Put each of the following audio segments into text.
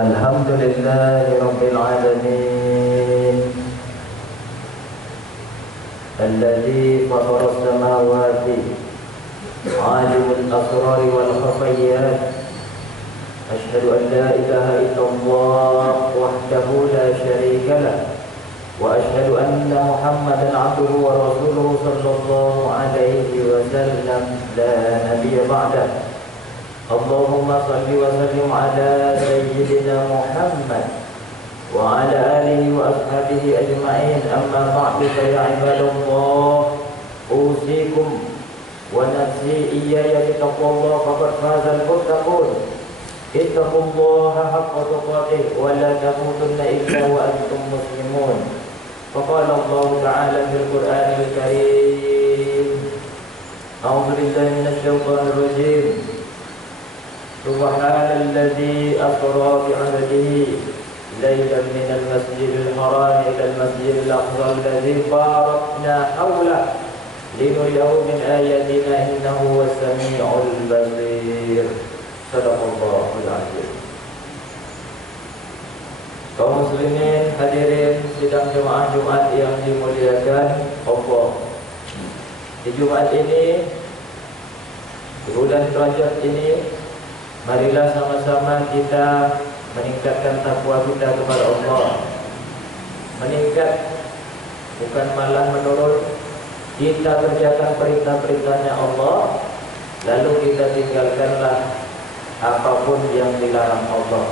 Alhamdulillahi Rabbil Alamin Alladhi fatara as-samawati alimul asrari wal khafiyat Ashhadu an la ilaha illallah wahdahu la sharika lah wa ashhadu anna Muhammadan abduhu wa rasuluhu sallallahu alaihi wasallam la nabiyya ba'dah Allahumma salli wa sallim ala sayyidina Muhammad wa ala alihi wa ashabihi ajma'in amma ba'du fa ya ibadallah usikum wa nafsi iyaya bitaqwallah faqad fazal muttaqun ittaqullaha haqqa tuqatih wa la tamutunna illa wa antum muslimun faqala Allah ta'ala fil Qur'anil Karim a'udzu billahi minasy syaithanir rajim Subhanalladzi asra bi'abdihi laylan minal masjidil haram ilal masjidil aqsa alladzi barakna hawlahu linuriyahu min ayatina innahu huwas sami'ul basir. Shadaqallahul azim. Kaum muslimin hadirin sidang jemaah Jumat yang dimuliakan Allah. Di Jumat ini, di bulan Rajab ini, marilah sama-sama kita meningkatkan takwa kita kepada Allah. Meningkat, bukan malah menurun. Kita kerjakan perintah-perintahnya Allah, lalu kita tinggalkanlah apapun yang dilarang Allah.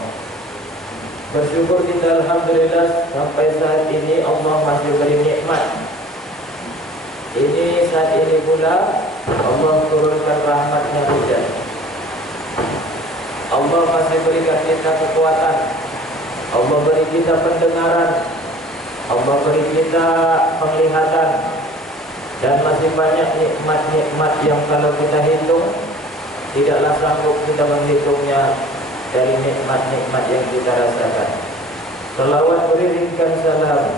Bersyukur kita alhamdulillah sampai saat ini Allah masih beri nikmat. Ini saat ini pula Allah turunkan rahmatnya hujan. Allah masih berikan kita kekuatan. Allah beri kita pendengaran. Allah beri kita penglihatan. Dan masih banyak nikmat-nikmat yang kalau kita hitung tidaklah sanggup kita menghitungnya dari nikmat-nikmat yang kita rasakan. Selawat beriringkan salam.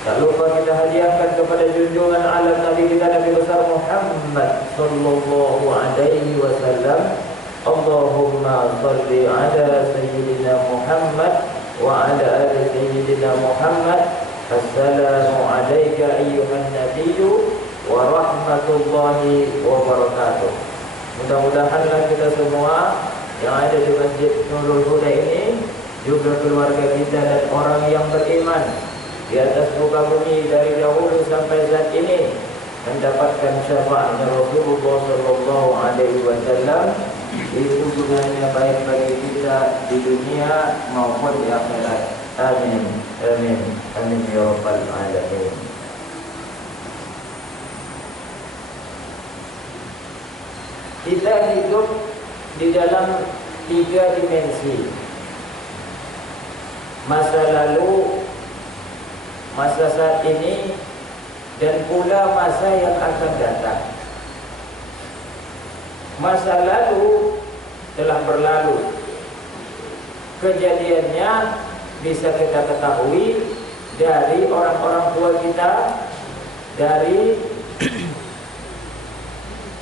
Tak lupa kita hadiahkan kepada junjungan alam Nabi kita Nabi besar Muhammad sallallahu alaihi wasallam. Allahumma salli ala sayyidina Muhammad wa ala ali sayyidina Muhammad. Assalamu alayka ayyuhan nabiyyu wa rahmatullahi wa barakatuh. Mudah-mudahanlah kita semua yang ada di Masjid Nurul Huda ini, juga keluarga kita dan orang yang beriman di atas muka bumi dari dahulu sampai saat ini, mendapatkan syafaatnya Rasulullah sallallahu alaihi wasallam. Itu gunanya baik bagi kita di dunia maupun di akhirat. Amin. Amin. Amin ya rabbal alamin. Kita hidup di dalam 3 dimensi. Masa lalu, masa saat ini, dan pula masa yang akan datang. Masa lalu telah berlalu. Kejadiannya bisa kita ketahui dari orang-orang tua kita, dari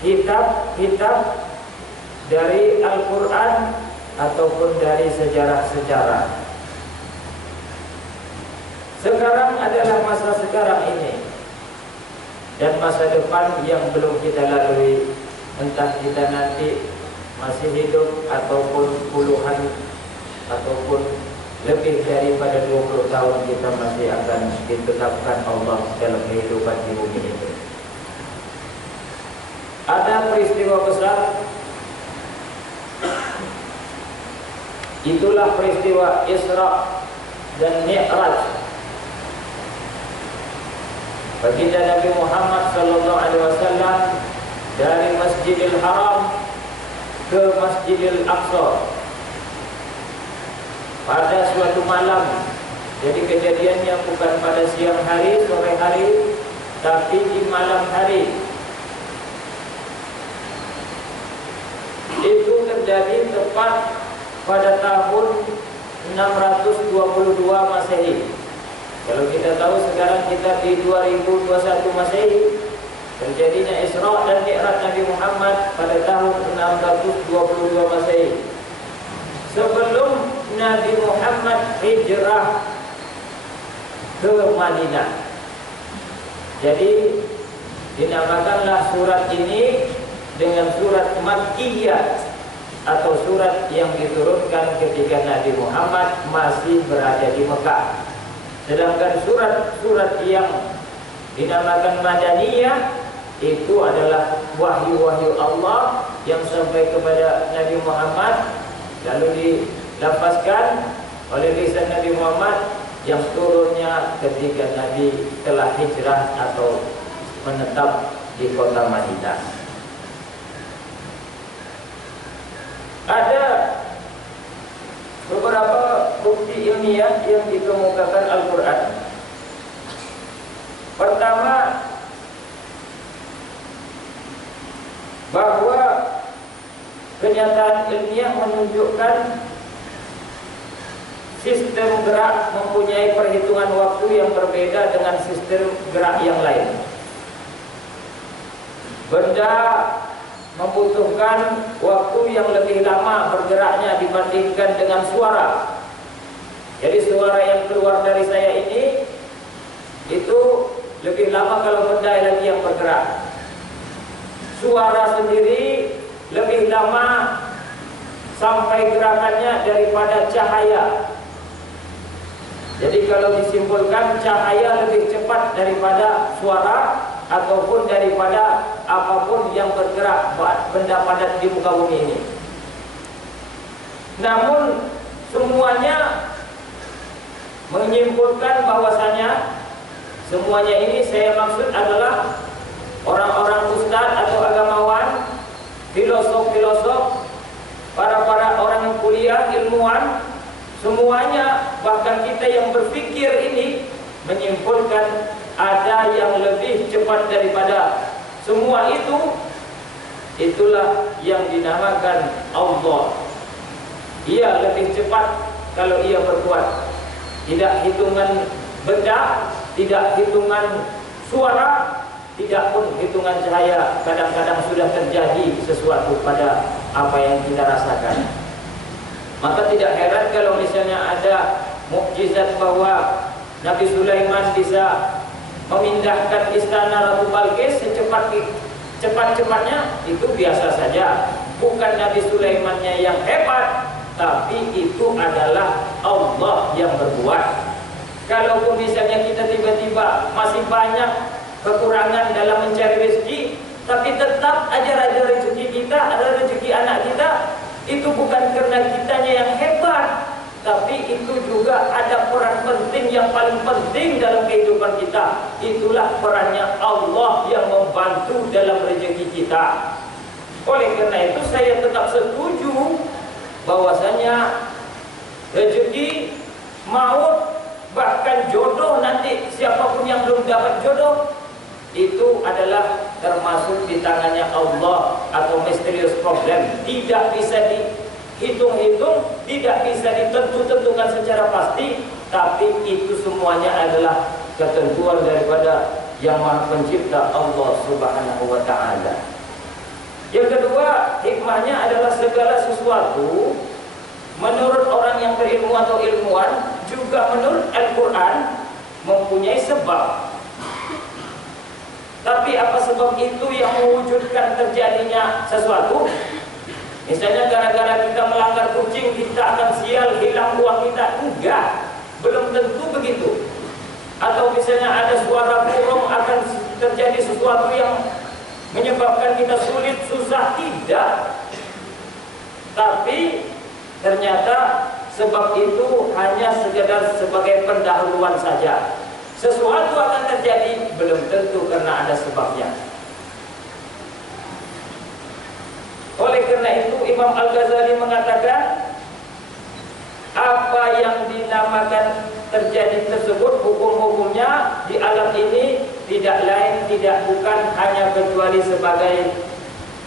kitab-kitab, dari Al-Quran, ataupun dari sejarah-sejarah. Sekarang adalah masa sekarang ini, dan masa depan yang belum kita lalui. Entah kita nanti masih hidup ataupun puluhan ataupun lebih daripada 20 tahun kita masih akan ditetapkan Allah dalam kehidupan di bumi ini. Ada peristiwa besar. Itulah peristiwa Isra dan Mi'raj. Baginda Nabi Muhammad sallallahu alaihi wasallam dari Masjidil Haram ke Masjidil Aqsa pada suatu malam. Jadi kejadiannya bukan pada siang hari, sore hari, tapi di malam hari. Itu terjadi tepat pada tahun 622 Masehi. Kalau kita tahu sekarang kita di 2021 Masehi, terjadinya Isra dan Mi'raj Nabi Muhammad pada tahun 622 Masehi. Sebelum Nabi Muhammad hijrah ke Madinah. Jadi dinamakanlah surat ini dengan surat Makkiyah atau surat yang diturunkan ketika Nabi Muhammad masih berada di Mekah. Sedangkan surat-surat yang dinamakan Madaniyah itu adalah wahyu-wahyu Allah yang sampai kepada Nabi Muhammad lalu dilafazkan oleh lisan Nabi Muhammad yang turunnya ketika Nabi telah hijrah atau menetap di kota Madinah. Ada beberapa bukti ilmiah yang dikemukakan Al-Quran. Pertama, bahwa kenyataan ilmiah menunjukkan sistem gerak mempunyai perhitungan waktu yang berbeda dengan sistem gerak yang lain. Benda membutuhkan waktu yang lebih lama bergeraknya dibandingkan dengan suara. Jadi suara yang keluar dari saya ini itu lebih lama kalau benda lagi yang bergerak. Suara sendiri lebih lama sampai gerakannya daripada cahaya. Jadi kalau disimpulkan, cahaya lebih cepat daripada suara ataupun daripada apapun yang bergerak, benda padat di muka bumi ini. Namun semuanya menyimpulkan bahwasanya semuanya ini saya maksud adalah orang-orang ustadz atau agamawan, filosof-filosof, para orang yang kuliah, ilmuwan, semuanya, bahkan kita yang berpikir ini menyimpulkan ada yang lebih cepat daripada semua itu. Itulah yang dinamakan Allah. Ia lebih cepat kalau ia berbuat. Tidak hitungan benda, tidak hitungan suara, tidak pun hitungan cahaya. Kadang-kadang sudah terjadi sesuatu pada apa yang kita rasakan. Maka tidak heran kalau misalnya ada mukjizat bahwa Nabi Sulaiman bisa memindahkan istana Ratu Balqis cepat-cepatnya, itu biasa saja. Bukan Nabi Sulaimannya yang hebat, tapi itu adalah Allah yang berbuat. Kalaupun misalnya kita tiba-tiba masih banyak kekurangan dalam mencari rezeki, tapi tetap ada rezeki kita, ada rezeki anak kita, itu bukan karena kitanya yang hebat, tapi itu juga ada peran penting yang paling penting dalam kehidupan kita. Itulah perannya Allah yang membantu dalam rezeki kita. Oleh karena itu saya tetap setuju bahwasanya rezeki, maut, bahkan jodoh nanti siapapun yang belum dapat jodoh itu adalah termasuk di tangannya Allah atau mysterious problem. Tidak bisa dihitung-hitung, tidak bisa ditentukan secara pasti, tapi itu semuanya adalah ketentuan daripada Yang Maha Pencipta, Allah Subhanahu wa Ta'ala. Yang kedua, hikmahnya adalah segala sesuatu menurut orang yang berilmu atau ilmuwan, juga menurut Al-Quran, mempunyai sebab. Tapi apa sebab itu yang mewujudkan terjadinya sesuatu? Misalnya gara-gara kita melanggar kucing kita akan sial, hilang uang kita. Enggak, belum tentu begitu. Atau misalnya ada suara burung akan terjadi sesuatu yang menyebabkan kita sulit, susah. Tidak. Tapi ternyata sebab itu hanya sekedar sebagai pendahuluan saja. Sesuatu akan terjadi belum tentu karena ada sebabnya. Oleh karena itu Imam Al-Ghazali mengatakan, apa yang dinamakan terjadi tersebut, hukum-hukumnya di alam ini tidak lain tidak bukan hanya kecuali sebagai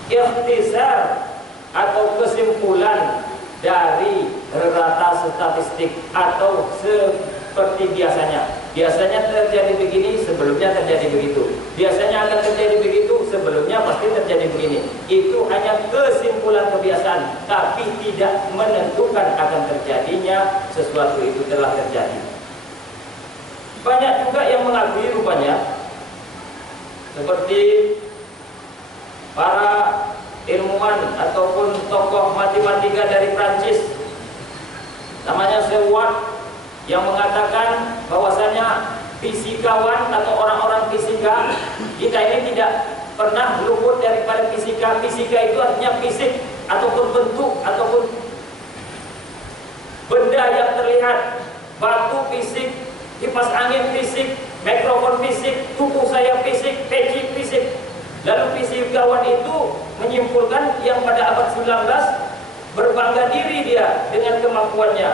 ikhtisar atau kesimpulan dari rata statistik atau seperti biasanya. Biasanya terjadi begini, sebelumnya terjadi begitu. Biasanya akan terjadi begitu, sebelumnya pasti terjadi begini. Itu hanya kesimpulan kebiasaan, tapi tidak menentukan akan terjadinya sesuatu itu telah terjadi. Banyak juga yang mengakui rupanya, seperti para ilmuwan ataupun tokoh matematika dari Prancis, namanya Seward, yang mengatakan bahwasanya fisikawan atau orang-orang fisika kita ini tidak pernah luput daripada fisika. Fisika itu artinya fisik ataupun bentuk ataupun benda yang terlihat. Batu fisik, kipas angin fisik, mikrofon fisik, tubuh saya fisik, peci fisik. Lalu fisikawan itu menyimpulkan yang pada abad 19 berbangga diri dia dengan kemampuannya.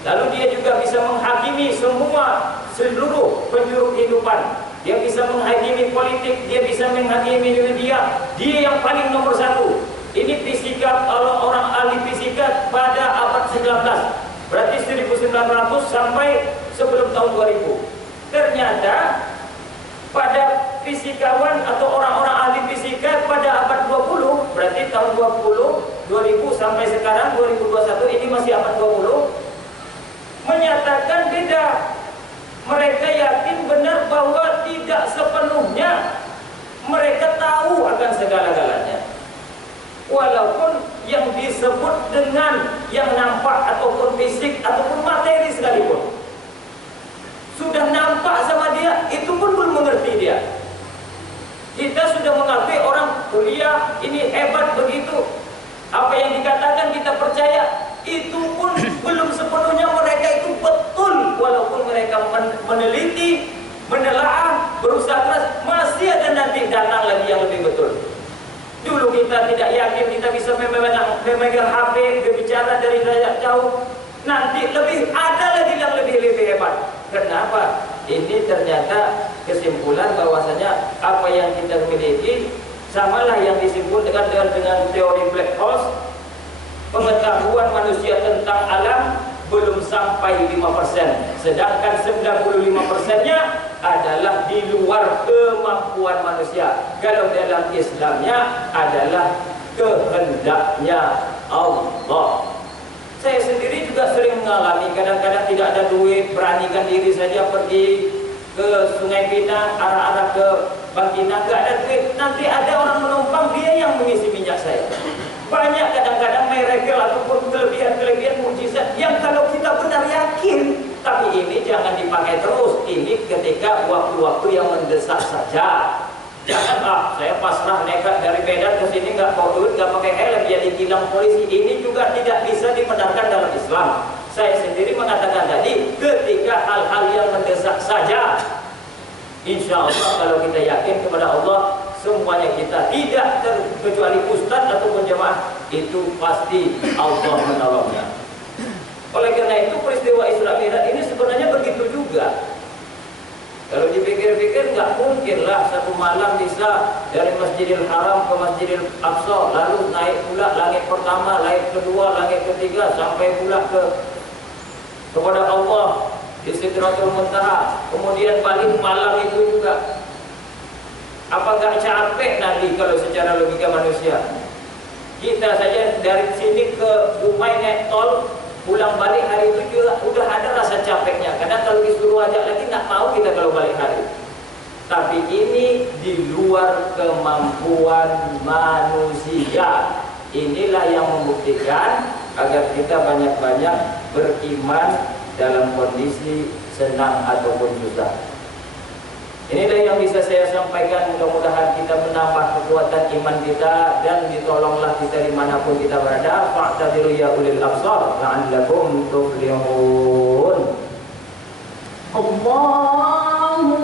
Lalu dia juga bisa menghakimi seluruh penjuru kehidupan. Dia bisa menghakimi politik, dia bisa menghakimi media. Dia yang paling nomor satu. Ini fisika, kalau orang ahli fisika pada abad 19, berarti 1900 sampai sebelum tahun 2000. Ternyata pada fisikawan atau orang-orang ahli fisika pada abad 20, berarti tahun 2000 sampai sekarang 2021, ini masih abad 20, menyatakan beda. Mereka yakin benar bahwa tidak sepenuhnya mereka tahu akan segala-galanya. Walaupun yang disebut dengan yang nampak ataupun fisik ataupun materi sekalipun sudah nampak sama dia, itu pun belum mengerti dia. Kita sudah mengakui orang kuliah ini hebat begitu, apa yang dikatakan kita percaya, itu pun belum sepenuhnya mereka itu betul. Walaupun mereka meneliti, menelaah, berusaha keras, masih ada nanti datang lagi yang lebih betul. Dulu kita tidak yakin kita bisa memegang HP, berbicara dari jarak jauh. Nanti ada lagi yang lebih hebat. Kenapa? Ini ternyata kesimpulan bahwasanya apa yang kita miliki samalah yang disimpulkan dengan teori black holes. Pengetahuan manusia tentang alam belum sampai 5%, sedangkan 95%-nya adalah di luar kemampuan manusia. Kalau dalam Islamnya adalah kehendaknya Allah. Saya sendiri juga sering mengalami, kadang-kadang tidak ada duit, beranikan diri saja pergi ke Sungai Pinang, arah-arah ke Bangkinang, gak ada duit. Nanti ada orang menumpang, dia yang mengisi minyak saya. Banyak kadang-kadang miracle ataupun kelebihan-kelebihan mukjizat yang kalau kita benar yakin, tapi ini jangan dipakai terus. Ini ketika waktu-waktu yang mendesak saja. Jangan saya pasrah nekat dari Medan ke sini nggak bawa duit, nggak pakai helm, jadi tilang polisi. Ini juga tidak bisa dibenarkan dalam Islam. Saya sendiri mengatakan tadi, ketika hal-hal yang mendesak saja, insya Allah kalau kita yakin kepada Allah, semuanya kita tidak terkecuali ustaz ataupun jemaah, itu pasti Allah menolongnya. Oleh karena itu peristiwa Isra Mi'raj ini sebenarnya begitu juga. Kalau dipikir-pikir nggak mungkin lah satu malam bisa dari Masjidil Haram ke Masjidil Aqsa, lalu naik pula langit pertama, langit kedua, langit ketiga, sampai pula kepada Allah di Sidratul Muntaha, kemudian balik malam itu juga. Apa nggak capek nanti kalau secara logika manusia? Kita saja dari sini ke Dumai naik tol, pulang balik hari itu juga udah ada rasa capeknya. Kadang kalau disuruh ajak lagi nggak mau kita kalau balik hari. Tapi ini di luar kemampuan manusia. Inilah yang membuktikan agar kita banyak-banyak beriman dalam kondisi senang ataupun susah. Inilah yang bisa saya sampaikan. Mudah-mudahan kita menambah kekuatan iman kita dan ditolonglah kita dimanapun kita berada. Fa'tabiru ya ulil absar la'allakum tuflihun. Allahumma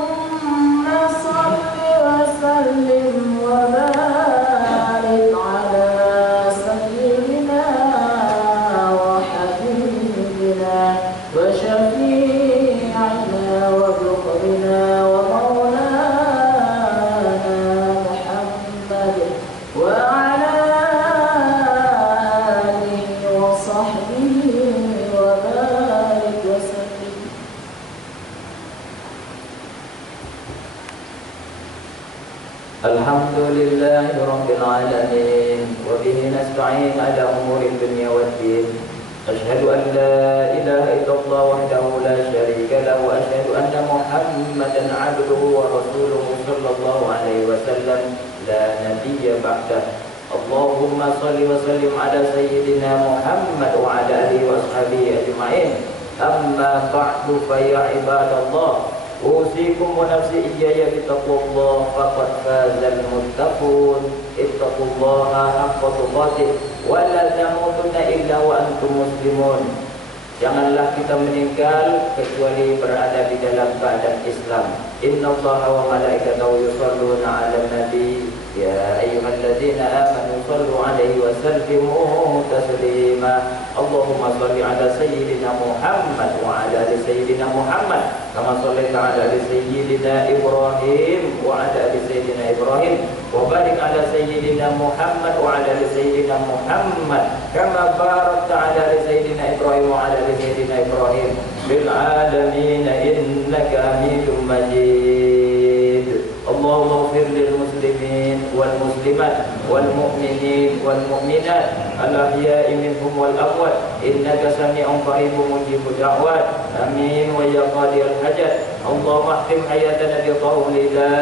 salli wa sallim wa barik ala sayyidina wa habibina wa syafi'ina wa dhukrina wa الحمد لله رب العالمين وبه نستعين على أمور الدنيا والدين أشهد أن لا إله إلا الله وحده لا شريك له وأشهد أن محمدا عبده ورسوله صلى الله عليه وسلم لا نبي بعده اللهم صل وسلم على سيدنا محمد وعلى آله وأصحابه أجمعين أما بعد فيا عباد الله أوصيكم ونفسي إياي بتقوى الله فقد فاز المتقون اتقوا الله حق تقاته ولا تموتن إلا وأنتم مسلمون. Janganlah kita meninggal kecuali berada di dalam keadaan Islam. Innallaha wa malaikatahu yusholluna 'alan nabi ya ayyuhalladzina amanu shallu 'alaihi wa sallimu taslima. Allahumma shalli 'ala sayyidina Muhammad wa 'ala ali sayyidina Muhammad kama shallaita 'ala ali sayyidina Ibrahim wa 'ala ali sayyidina Ibrahim wa barik 'ala sayyidina Muhammad wa 'ala ali sayyidina Muhammad kama barakta 'ala ali sayyidina Ibrahim wa 'ala سيدنا إبراهيم بالعالمين إنك حميد مجيد. اللهم اغفر للمسلمين والمسلمات والمؤمنين والمؤمنات الأحياء منهم والأموات إنك سميع قريب مجيب الدعوات آمين ويا قاضي الحاجات. اللهم اختم حياتنا بقول لا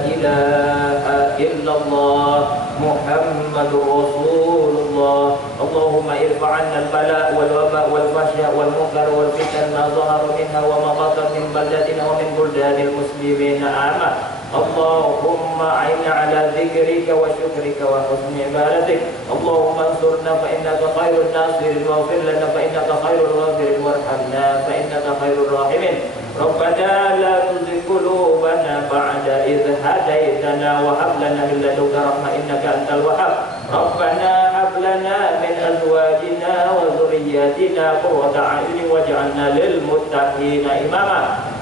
إله إلا الله محمد رسول الله. اللهم ارفع عنا البلاء والوباء والفحشاء والمنكر والفتن ما ظهر منها وما بطن من بلدنا ومن بلدان المسلمين عامة. اللهم أعنا على ذكرك وشكرك وحسن عبادتك. اللهم انصرنا فإنك خير الناصرين واغفر لنا فإنك خير الغافرين وارحمنا فإنك خير الراحمين. ربنا لا تزغ قلوبنا بعد إذ هديتنا وهب لنا من لدنك رحمة إنك أنت الوهاب. ربنا هب لنا من أزواجنا وذرياتنا قرة أعين واجعلنا للمتقين إماما.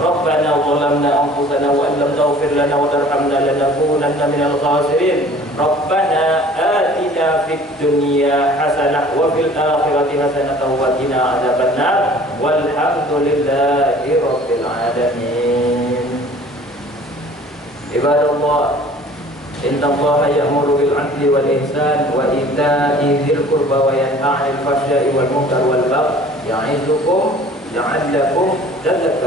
ربنا ظلمنا أنفسنا وإن لم تغفر لنا وترحمنا لنكونن من الخاسرين. ربنا آتنا في الدنيا حسنة وفي الآخرة حسنة وقنا عذاب النار والحمد لله رب العالمين. عباد الله إن الله يأمر بالعدل والإحسان وإيتاء ذي القربى وينهى عن الفحشاء والمنكر والبغي يعظكم لعلكم تذكرون.